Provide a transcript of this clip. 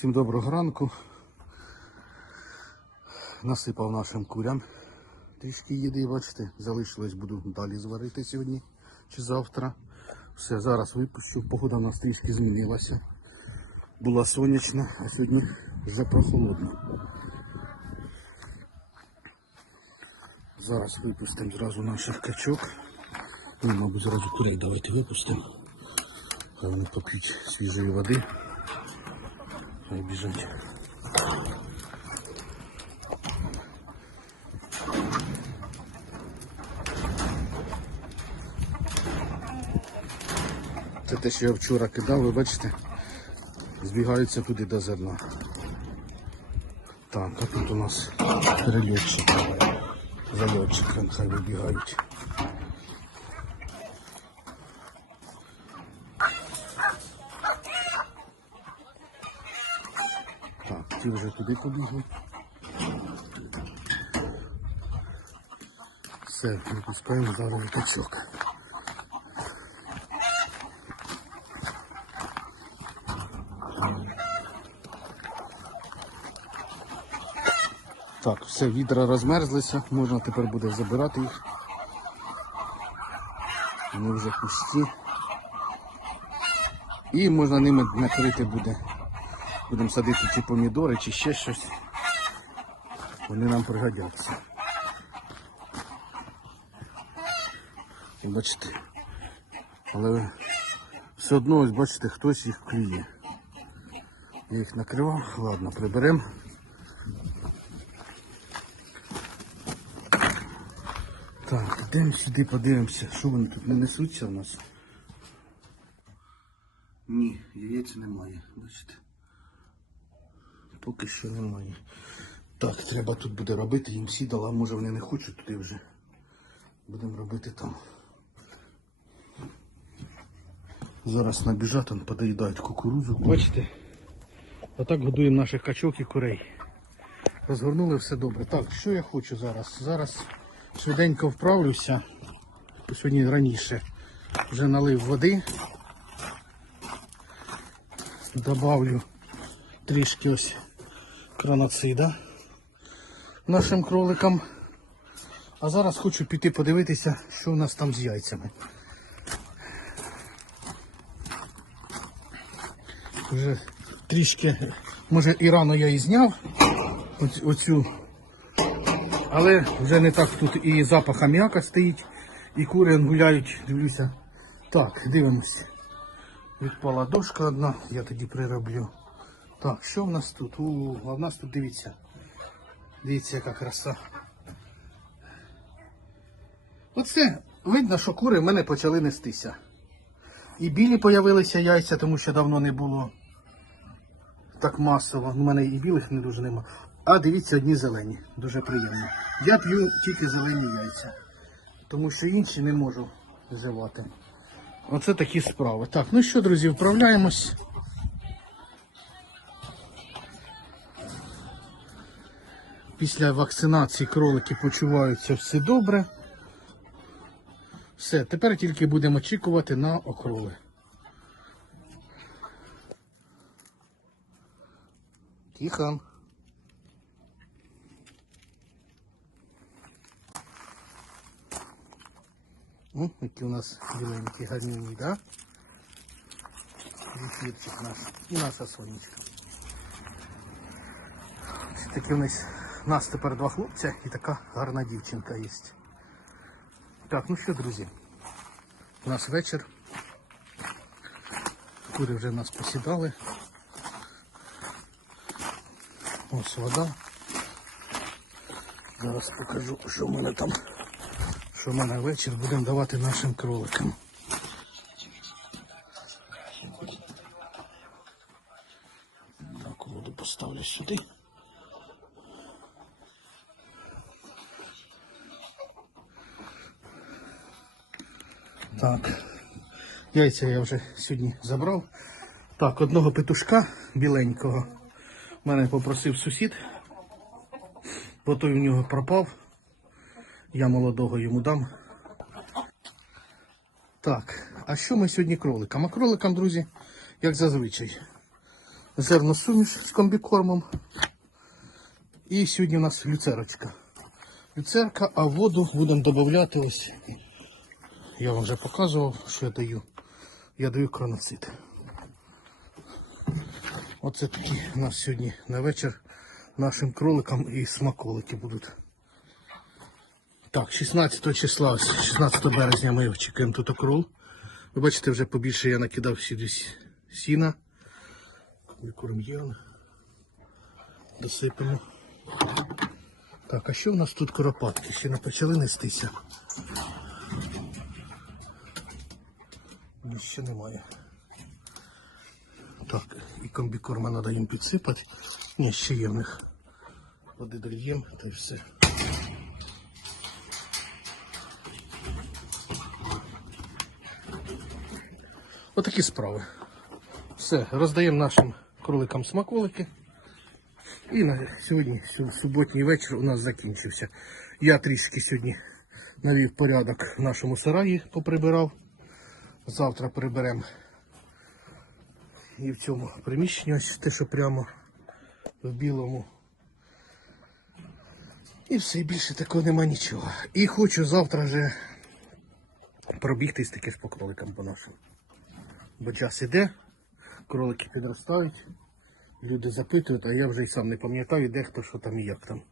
Всім доброго ранку. Насипав нашим курям трішки їди, бачите, залишилось буду далі зварити сьогодні чи завтра. Все, зараз випущу. Погода у нас трішки змінилася. Була сонячна, а сьогодні вже прохолодно. Зараз випустимо зразу наших качок. Ну, мабуть, зразу курей давайте випустимо. Хай вони поп'ють свіжої води. Хай біжать. Це те, що я вчора кидав, ви бачите, збігаються туди до зерна. Так, а тут у нас перельотчик. Зальотчик, хай вибігають. Ті вже туди побігли. Все, випускаємо зараз качок. Так, все, відра розмерзлися, можна тепер буде забирати їх. Вони вже пусті. І можна ними накрити буде. Будемо садити ці помідори чи ще щось. Вони нам пригодяться. І бачите. Але все одно, ось бачите, хтось їх клює. Я їх накривав, ладно, приберемо. Так, йдемо сюди, подивимося, що вони тут не несуться у нас. Ні, яєць немає, бачите. Поки що немає. Так, треба тут буде робити, їм сідала, а може вони не хочуть туди вже. Будемо робити там. Зараз набіжать, он подоїдають кукурудзу. Бачите? Отак годуємо наших качок і курей. Розгорнули все добре. Так, що я хочу зараз? Зараз швиденько вправлюся. Сьогодні раніше вже налив води. Добавлю трішки ось краноцида нашим кроликам. А зараз хочу піти подивитися, що у нас там з яйцями. Вже трішки, може і рано я і зняв оцю але вже не так тут і запах аміака стоїть, і кури гуляють, дивлюся. Так, дивимось. Відпала дошка одна, я тоді прироблю. Так, що в нас тут? У, а в нас тут дивіться. Дивіться, яка краса. Оце видно, що кури в мене почали нестися. І білі появилися яйця, тому що давно не було так масово. У мене і білих не дуже нема. А дивіться, одні зелені. Дуже приємно. Я п'ю тільки зелені яйця, тому що інші не можу вживати. Оце такі справи. Так, ну що, друзі, вправляємось. Після вакцинації кролики почуваються все добре. Все, тепер тільки будемо очікувати на окроли. Тихон. Ну, які у нас біленькі гарнюні, да? Зефірчик наш. І наша сонечка. Ось такі у нас, у нас тепер два хлопця і така гарна дівчинка є. Так, ну що, друзі, у нас вечір. Кури вже нас посідали. Ось вода. Зараз покажу, що в мене там. Що в мене вечір будемо давати нашим кроликам. Так, воду поставлю сюди. Так. Яйця я вже сьогодні забрав. Так, одного петушка біленького мене попросив сусід, бо той в нього пропав. Я молодого йому дам. Так, а що ми сьогодні кроликам? А кроликам, друзі, як зазвичай. зерносуміш з комбікормом. І сьогодні у нас люцерочка. Люцерка, а воду будемо додати ось. Я вам вже показував, що я даю. Я даю кроноцит. Оце такі у нас сьогодні на вечір нашим кроликам і смаколики будуть. Так, 16 числа, ось 16 березня ми очікуємо тут окрол. Ви бачите, вже побільше я накидав сюди сіна. Корм є. Досипемо. Так, а що в нас тут коропатки? Ще не почали нестися. Ще немає. Так, і комбікорма треба їм підсипати. Ні, ще є в них. Води дольєм, та й все. Отакі справи. Все, роздаємо нашим кроликам смаколики. І на сьогодні, суботній вечір у нас закінчився. Я трішки сьогодні навів порядок в нашому сараї, поприбирав. Завтра приберемо і в цьому приміщенні, ось те, що прямо в білому. І все, більше такого нема нічого. І хочу завтра вже пробігтись таки ж по кроликам по нашим. Бо час іде, кролики підростають, люди запитують, а я вже й сам не пам'ятаю, де хто що там і як там.